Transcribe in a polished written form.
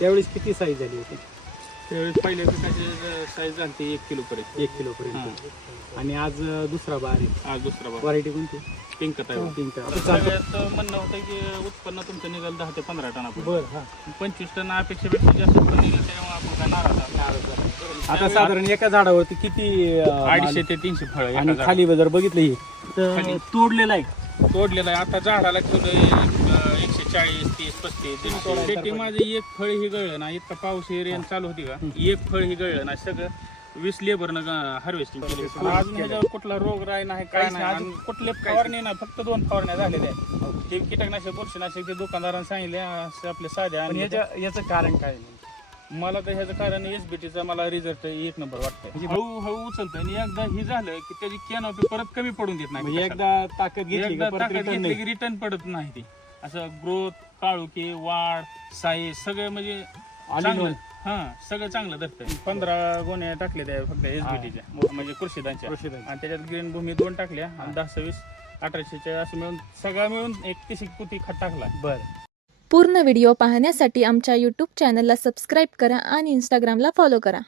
त्यावेळेस किती साईज झाली होती? त्यावेळेस पहिल्या पिकाची साईज झाली 1 किलो पर्यंत. 1 किलो पर्यंत. आणि आज दुसरा बहार आहे. आज दुसरा बार व्हरायटी कोणती? पिंक आहे. पिंक. सगळ्यात म्हणणं होतं की उत्पन्न तुमचं निघाल 10 ते 15 टनापर्यंत. बरं. हा 25 टन अपेक्षेपेक्षा जास्त पण निघेल, त्यामुळे आपण काय नाराज आहोत. आता साधारण एका झाडावरती किती 250 ते 300 फळ आणि खाली जर बघितलं हे तर खाली. तोडलेलं आहे. तोडलेलं आहे. आता झाडाला ठेवलं 140, 30, 35. शेती माझं एक फळ ही गळलं ना, इतका पाऊस एरिया चालू होती का, एक फळ ही गळलं ना, सगळं 20 लेबरनं हार्वेस्टिंग केली. अजून ह्याच्यावर कुठला रोग राय नाही, काय नाही, अजून कुठले फवारणी नाही, फक्त 2 फवारण्या झालेल्या आहेत. ते कीटकनाशक बुरशीनाशक ते दुकानदारांनी सांगितले असे आपले साध्या. पण याचं कारण काय? मला तर ह्याचं कारण एसबीटीचा मला रिझल्ट 1 नंबर वाटतंय. हळूहळू उचलतं आणि एकदा ही झालं की त्याची कॅनॉपी परत कमी पडून देत नाही. म्हणजे एकदा ताकद घेतली एकदा का परत ताकद return घेतली नाही. की रिटर्न पडत नाही. ती असं ग्रोथ, काळुकी, वाढ, साईज सगळं म्हणजे चांगलं. हा सगळं चांगलं धरतंय. 15 गोण्या टाकल्या त्या फक्त एसबीटीच्या, म्हणजे कृषीदांच्या. आणि त्याच्यात ग्रीन भूमी 2 टाकल्या आणि 10-20, 1800 असं मिळून सगळं मिळून 31 पोती खत टाकला. बरं. पूर्ण व्हिडिओ पाहण्यासाठी आमच्या यूट्यूब चॅनलला सबस्क्राईब करा आणि इंस्टाग्रामला फॉलो करा.